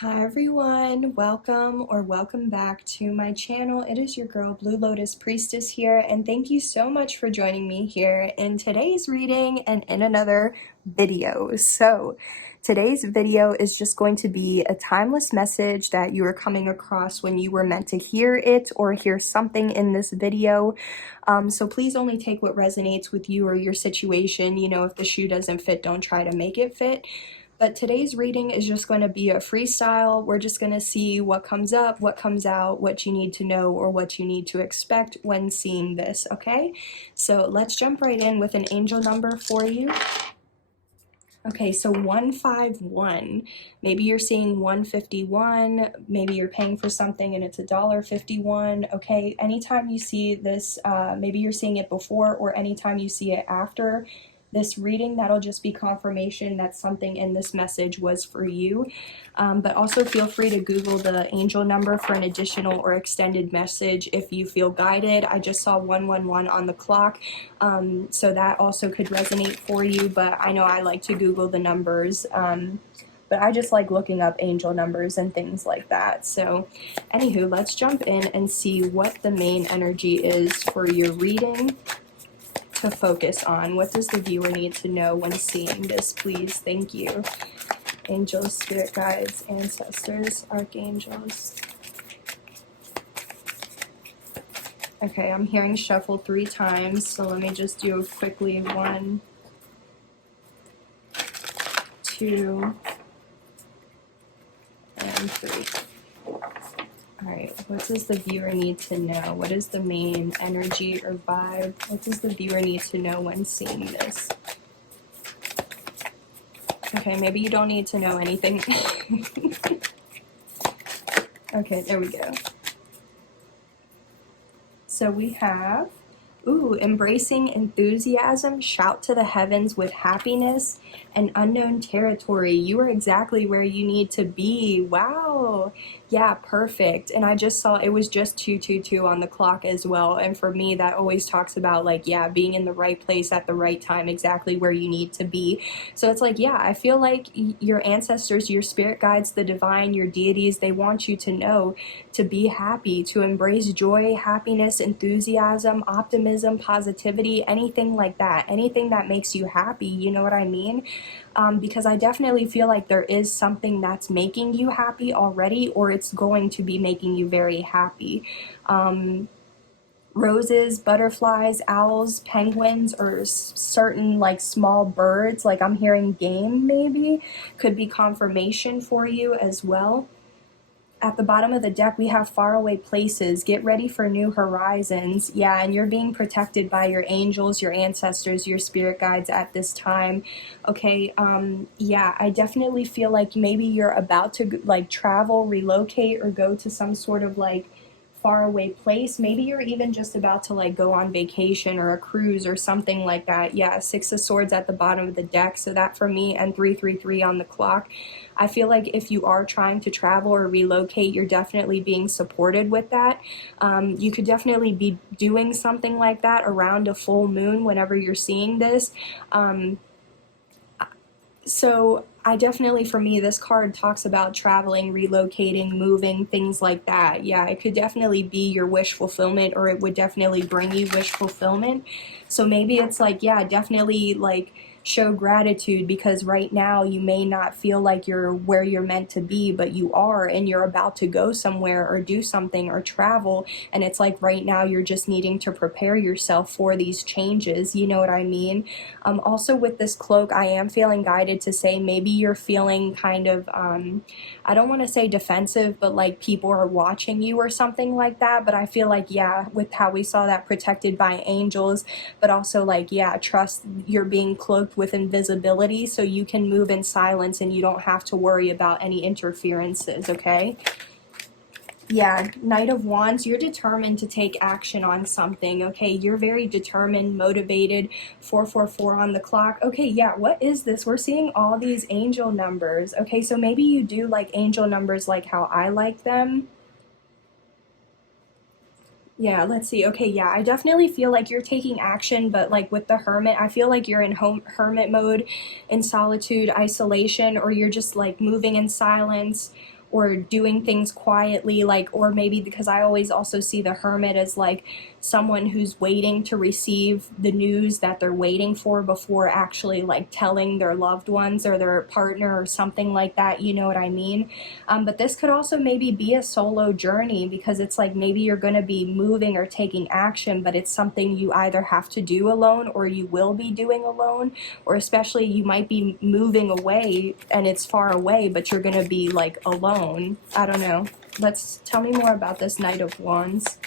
Hi everyone, welcome back to my channel. It is your girl Blue Lotus Priestess here, and thank you so much for joining me here in today's reading and in another video. So today's video is just going to be a timeless message that you are coming across when you were meant to hear it or hear something in this video. So please only take what resonates with you or your situation. You know, if the shoe doesn't fit, don't try to make it fit. But today's reading is just going to be a freestyle. We're just going to see what comes up, what comes out, what you need to know, or what you need to expect when seeing this, okay? So let's jump right in with an angel number for you. Okay, so 151. Maybe you're seeing 151. Maybe you're paying for something and it's $1.51. Okay, anytime you see this, maybe you're seeing it before or anytime you see it after this reading, that'll just be confirmation that something in this message was for you. But also feel free to Google the angel number for an additional or extended message if you feel guided. I just saw 111 on the clock, so that also could resonate for you, but I know I like to Google the numbers. But I just like looking up angel numbers and things like that. So anywho, let's jump in and see what the main energy is for your reading to focus on. What does the viewer need to know when seeing this, please? Thank you. Angels, spirit guides, ancestors, archangels. Okay, I'm hearing shuffle 3 times, so let me just do quickly 1, 2, and 3. Alright, what does the viewer need to know? What is the main energy or vibe? What does the viewer need to know when seeing this? Okay, maybe you don't need to know anything. Okay, there we go. So we have, embracing enthusiasm, shout to the heavens with happiness, and unknown territory. You are exactly where you need to be. Wow. Yeah, perfect. And I just saw it was just 222 on the clock as well. And for me, that always talks about like, yeah, being in the right place at the right time, exactly where you need to be. So it's like, yeah, I feel like your ancestors, your spirit guides, the divine, your deities, they want you to know to be happy, to embrace joy, happiness, enthusiasm, optimism, positivity, anything like that, anything that makes you happy, you know what I mean? Because I definitely feel like there is something that's making you happy already, or it's going to be making you very happy. Roses, butterflies, owls, penguins, or certain like small birds, like I'm hearing game maybe, could be confirmation for you as well. At the bottom of the deck, we have faraway places. Get ready for new horizons. Yeah, and you're being protected by your angels, your ancestors, your spirit guides at this time. Okay, yeah, I definitely feel like maybe you're about to like travel, relocate, or go to some sort of like faraway place. Maybe you're even just about to like go on vacation or a cruise or something like that. Yeah, 6 of Swords at the bottom of the deck. So that for me, and 333 on the clock. I feel like if you are trying to travel or relocate, you're definitely being supported with that. You could definitely be doing something like that around a full moon whenever you're seeing this. So I definitely, for me, this card talks about traveling, relocating, moving, things like that. Yeah, it could definitely be your wish fulfillment, or it would definitely bring you wish fulfillment. So maybe it's like, yeah, definitely like show gratitude, because right now you may not feel like you're where you're meant to be, but you are, and you're about to go somewhere or do something or travel, and it's like right now you're just needing to prepare yourself for these changes, you know what I mean? Also with this cloak, I am feeling guided to say maybe you're feeling kind of, I don't want to say defensive, but like people are watching you or something like that. But I feel like, yeah, with how we saw that protected by angels, but also like, yeah, trust you're being cloaked with invisibility, so you can move in silence and you don't have to worry about any interferences, okay? Yeah, Knight of Wands, you're determined to take action on something, okay? You're very determined, motivated, 444 on the clock. Okay, yeah, what is this? We're seeing all these angel numbers. Okay, so maybe you do like angel numbers like how I like them. Yeah, let's see. Okay, yeah, I definitely feel like you're taking action, but like with the Hermit, I feel like you're in hermit mode, in solitude, isolation, or you're just like moving in silence, or doing things quietly, like, or maybe because I always also see the Hermit as like someone who's waiting to receive the news that they're waiting for before actually like telling their loved ones or their partner or something like that, you know what I mean? But this could also maybe be a solo journey, because it's like maybe you're going to be moving or taking action, but it's something you either have to do alone or you will be doing alone, or especially you might be moving away and it's far away, but you're going to be like alone. I don't know. Let's tell me more about this Knight of Wands.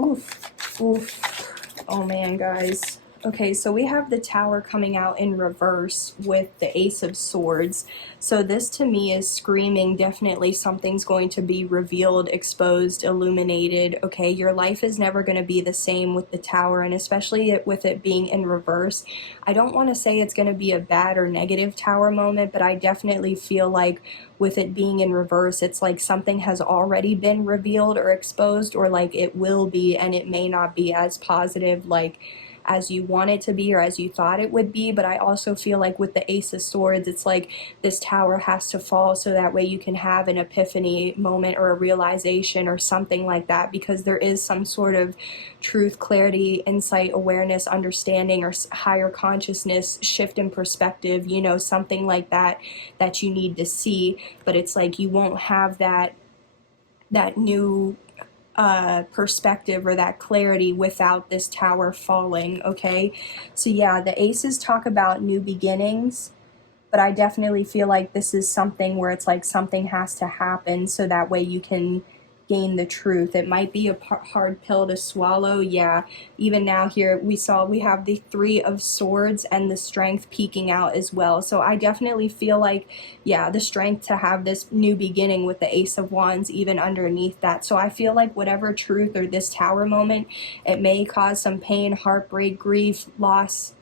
Oof, oof. Oh man, guys. Okay, so we have the Tower coming out in reverse with the Ace of Swords. So this to me is screaming definitely something's going to be revealed, exposed, illuminated. Okay, your life is never going to be the same with the Tower, and especially with it being in reverse. I don't want to say it's going to be a bad or negative Tower moment, but I definitely feel like with it being in reverse, it's like something has already been revealed or exposed, or like it will be, and it may not be as positive like as you want it to be or as you thought it would be. But I also feel like with the Ace of Swords, it's like this Tower has to fall so that way you can have an epiphany moment or a realization or something like that, because there is some sort of truth, clarity, insight, awareness, understanding, or higher consciousness shift in perspective, you know, something like that that you need to see. But it's like you won't have that new perspective or that clarity without this Tower falling. Okay, so yeah, the aces talk about new beginnings, but I definitely feel like this is something where it's like something has to happen so that way you can gain the truth. It might be a hard pill to swallow. Yeah, even now here we have the Three of Swords and the Strength peeking out as well. So I definitely feel like, yeah, the strength to have this new beginning with the Ace of Wands even underneath that. So I feel like whatever truth or this Tower moment, it may cause some pain, heartbreak, grief, loss,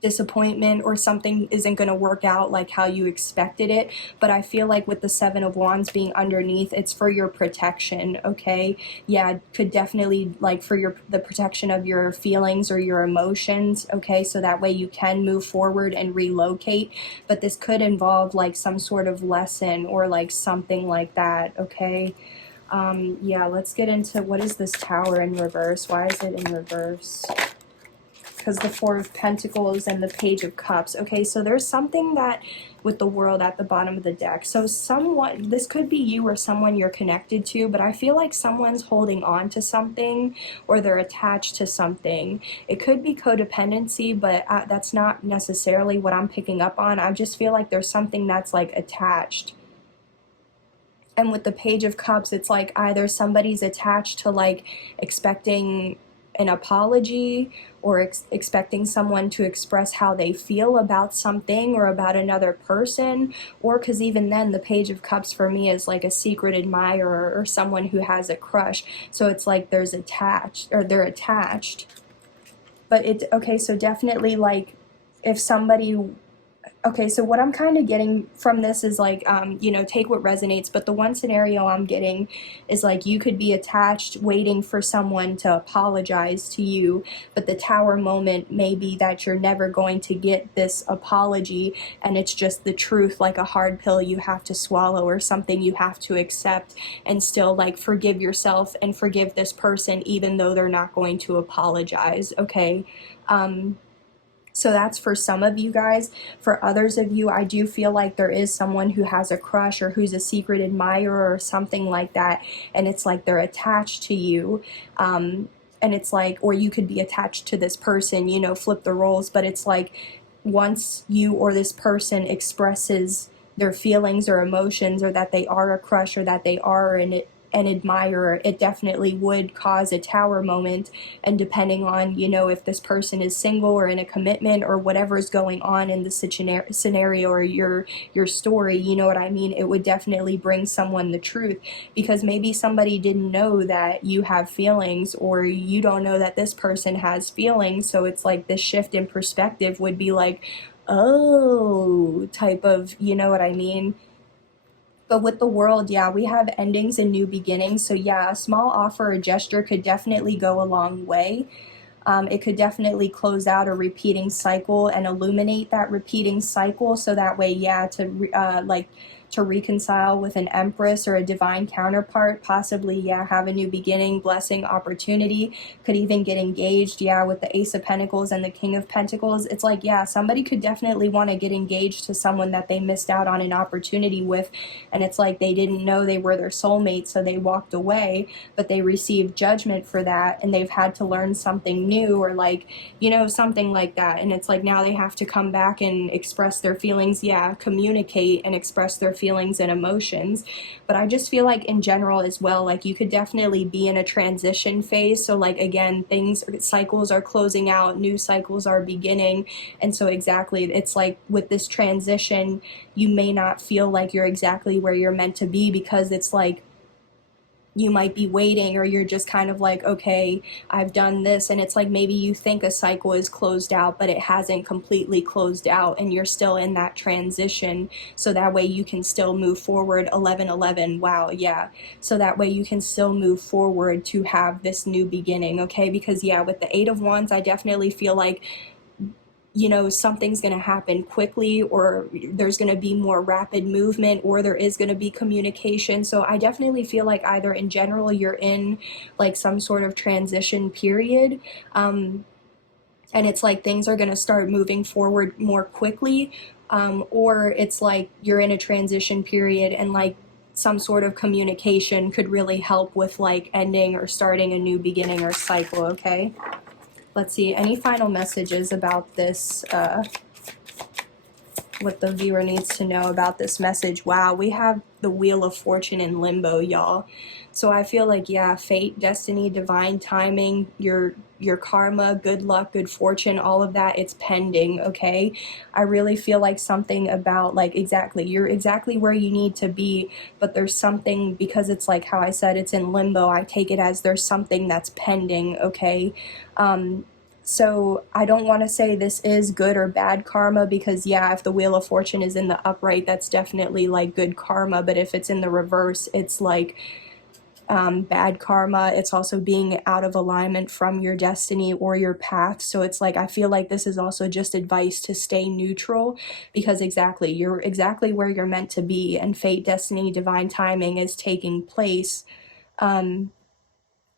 disappointment, or something isn't going to work out like how you expected it. But I feel like with the Seven of Wands being underneath, it's for your protection. Okay, yeah, it could definitely like for the protection of your feelings or your emotions. Okay, so that way you can move forward and relocate. But this could involve like some sort of lesson or like something like that. Okay, yeah, let's get into what is this Tower in reverse. Why is it in reverse? Because the Four of Pentacles and the Page of Cups. Okay, so there's something that with the World at the bottom of the deck. So someone, this could be you or someone you're connected to, but I feel like someone's holding on to something or they're attached to something. It could be codependency, but that's not necessarily what I'm picking up on. I just feel like there's something that's like attached. And with the Page of Cups, it's like either somebody's attached to like expecting an apology or expecting someone to express how they feel about something or about another person, or because even then the Page of Cups for me is like a secret admirer or someone who has a crush. So it's like they're attached. But okay, so definitely like if somebody, okay, so what I'm kind of getting from this is like, you know, take what resonates, but the one scenario I'm getting is like you could be attached waiting for someone to apologize to you, but the Tower moment may be that you're never going to get this apology and it's just the truth, like a hard pill you have to swallow or something you have to accept and still like forgive yourself and forgive this person even though they're not going to apologize. Okay, so that's for some of you guys. For others of you, I do feel like there is someone who has a crush or who's a secret admirer or something like that, and it's like they're attached to you. And it's like, or you could be attached to this person, you know, flip the roles, but it's like once you or this person expresses their feelings or emotions or that they are a crush or that they are an admirer, it definitely would cause a Tower moment. And depending on, you know, if this person is single or in a commitment or whatever is going on in the scenario or your story, you know what I mean, it would definitely bring someone the truth, because maybe somebody didn't know that you have feelings or you don't know that this person has feelings. So it's like this shift in perspective would be like, oh, type of, you know what I mean. But with the World, yeah, we have endings and new beginnings. So yeah, a small offer or gesture could definitely go a long way. It could definitely close out a repeating cycle and illuminate that repeating cycle, so that way, yeah, to reconcile with an empress or a divine counterpart, possibly, yeah, have a new beginning, blessing, opportunity, could even get engaged, yeah, with the Ace of Pentacles and the King of Pentacles. It's like, yeah, somebody could definitely want to get engaged to someone that they missed out on an opportunity with, and it's like they didn't know they were their soulmate, so they walked away, but they received judgment for that, and they've had to learn something new, or like, you know, something like that, and it's like now they have to come back and express their feelings, yeah, communicate and express their feelings and emotions. But I just feel like in general as well, like you could definitely be in a transition phase. So like, again, cycles are closing out, new cycles are beginning. And so exactly, it's like with this transition, you may not feel like you're exactly where you're meant to be, because it's like you might be waiting, or you're just kind of like, okay, I've done this, and it's like maybe you think a cycle is closed out, but it hasn't completely closed out, and you're still in that transition, so that way you can still move forward. 1111, wow, yeah, so that way you can still move forward to have this new beginning, okay? Because yeah, with the Eight of Wands, I definitely feel like, you know, something's going to happen quickly, or there's going to be more rapid movement, or there is going to be communication. So I definitely feel like either in general you're in like some sort of transition period, and it's like things are going to start moving forward more quickly, or it's like you're in a transition period, and like some sort of communication could really help with like ending or starting a new beginning or cycle, okay? Let's see, any final messages about this, what the viewer needs to know about this message. Wow, we have the Wheel of Fortune in limbo, y'all. So I feel like, yeah, fate, destiny, divine timing, your karma, good luck, good fortune, all of that, it's pending, okay? I really feel like something about like, exactly, you're exactly where you need to be, but there's something, because it's like how I said, it's in limbo, I take it as there's something that's pending, okay? So I don't want to say this is good or bad karma, because yeah, if the Wheel of Fortune is in the upright, that's definitely like good karma, but if it's in the reverse, it's like bad karma. It's also being out of alignment from your destiny or your path. So it's like, I feel like this is also just advice to stay neutral, because exactly, you're exactly where you're meant to be, and fate, destiny, divine timing is taking place.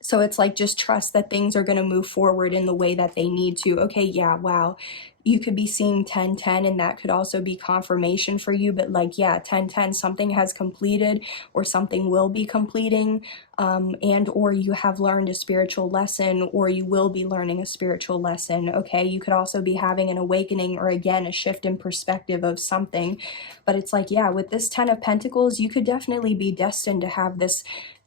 So it's like, just trust that things are going to move forward in the way that they need to. Okay, yeah, wow. You could be seeing 1010, and that could also be confirmation for you. But like, yeah, 1010, something has completed, or something will be completing, and or you have learned a spiritual lesson, or you will be learning a spiritual lesson, okay? You could also be having an awakening, or again, a shift in perspective of something. But it's like, yeah, with this 10 of Pentacles, you could definitely be destined to have this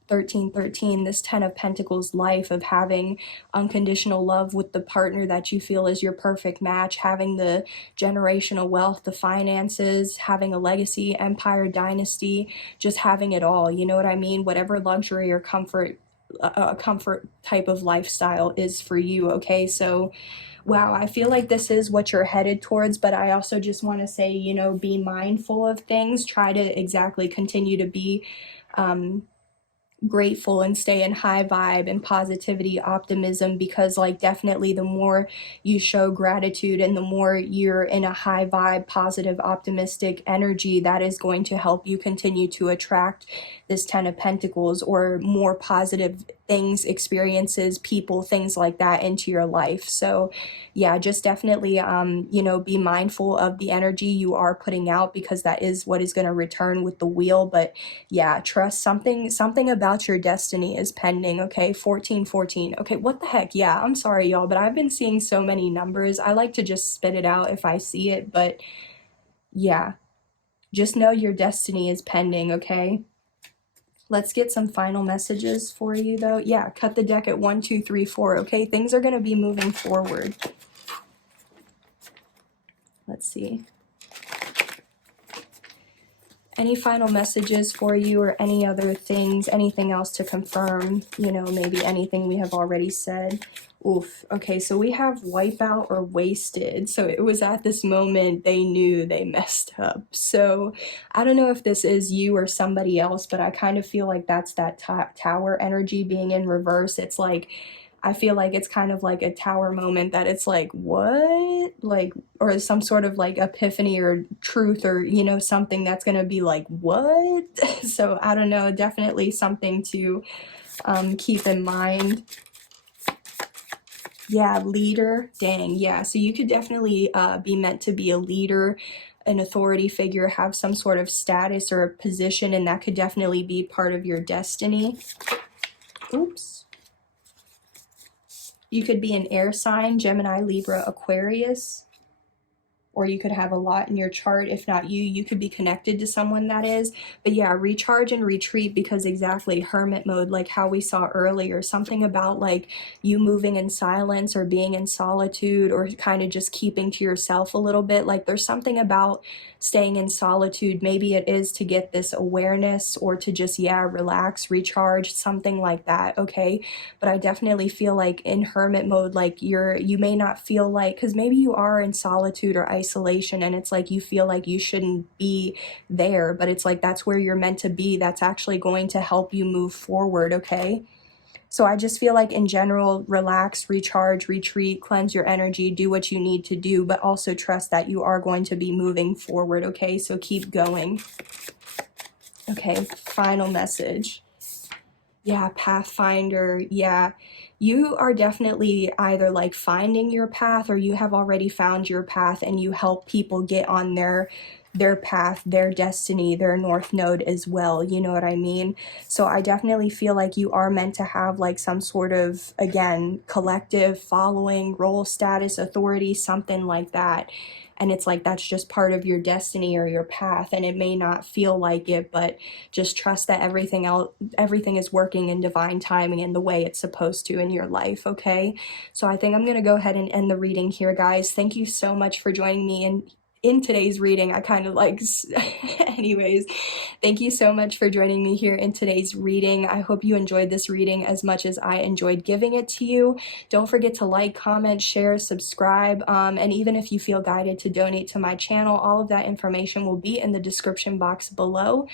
1313, this 10 of Pentacles life of having unconditional love with the partner that you feel is your perfect match, having the generational wealth, the finances, having a legacy, empire, dynasty, just having it all, you know what I mean? Whatever luxury or comfort, a comfort type of lifestyle is for you, okay? So wow, I feel like this is what you're headed towards, but I also just want to say, you know, be mindful of things, try to exactly continue to be grateful and stay in high vibe and positivity, optimism, because like definitely the more you show gratitude and the more you're in a high vibe, positive, optimistic energy, that is going to help you continue to attract this 10 of Pentacles, or more positive things, experiences, people, things like that into your life. So yeah, just definitely you know, be mindful of the energy you are putting out, because that is what is going to return with the wheel. But yeah, trust something about your destiny is pending, okay? 1414. Okay, what the heck? Yeah, I'm sorry, y'all, but I've been seeing so many numbers. I like to just spit it out if I see it, but yeah, just know your destiny is pending, okay? Let's get some final messages for you, though. Yeah, cut the deck at 1, 2, 3, 4, okay? Things are going to be moving forward. Let's see. Any final messages for you, or any other things, anything else to confirm, you know, maybe anything we have already said? Oof. Okay, so we have wipeout or wasted. So it was at this moment they knew they messed up. So I don't know if this is you or somebody else, but I kind of feel like that's that tower energy being in reverse. It's like, I feel like it's kind of like a tower moment that it's like, what? Like, or some sort of like epiphany or truth, or, you know, something that's gonna be like, what? So I don't know, definitely something to keep in mind. Yeah, leader. Dang, yeah. So you could definitely be meant to be a leader, an authority figure, have some sort of status or a position, and that could definitely be part of your destiny. Oops. You could be an air sign, Gemini, Libra, Aquarius. Or you could have a lot in your chart. If not you, you could be connected to someone that is. But yeah, recharge and retreat, because exactly, hermit mode, like how we saw earlier, something about like you moving in silence or being in solitude, or kind of just keeping to yourself a little bit. Like there's something about staying in solitude. Maybe it is to get this awareness, or to just, yeah, relax, recharge, something like that, okay? But I definitely feel like in hermit mode, like you may not feel like, because maybe you are in solitude or isolation, and it's like you feel like you shouldn't be there, but it's like that's where you're meant to be. That's actually going to help you move forward, okay? So I just feel like in general, relax, recharge, retreat, cleanse your energy, do what you need to do, but also trust that you are going to be moving forward, okay? So keep going. Okay, final message. Yeah, Pathfinder. Yeah, you are definitely either like finding your path, or you have already found your path, and you help people get on their path, their destiny, their north node as well. You know what I mean? So I definitely feel like you are meant to have like some sort of, again, collective following, role, status, authority, something like that. And it's like that's just part of your destiny or your path, and it may not feel like it, but just trust that everything is working in divine timing and the way it's supposed to in your life, okay? So I think I'm gonna go ahead and end the reading here, guys. Thank you so much for joining me in today's reading. I kind of like anyways, thank you so much for joining me here in today's reading. I hope you enjoyed this reading as much as I enjoyed giving it to you. Don't forget to like, comment, share, subscribe, and even if you feel guided to donate to my channel, all of that information will be in the description box below.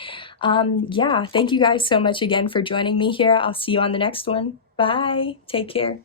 Yeah, thank you guys so much again for joining me here. I'll see you on the next one. Bye. Take care.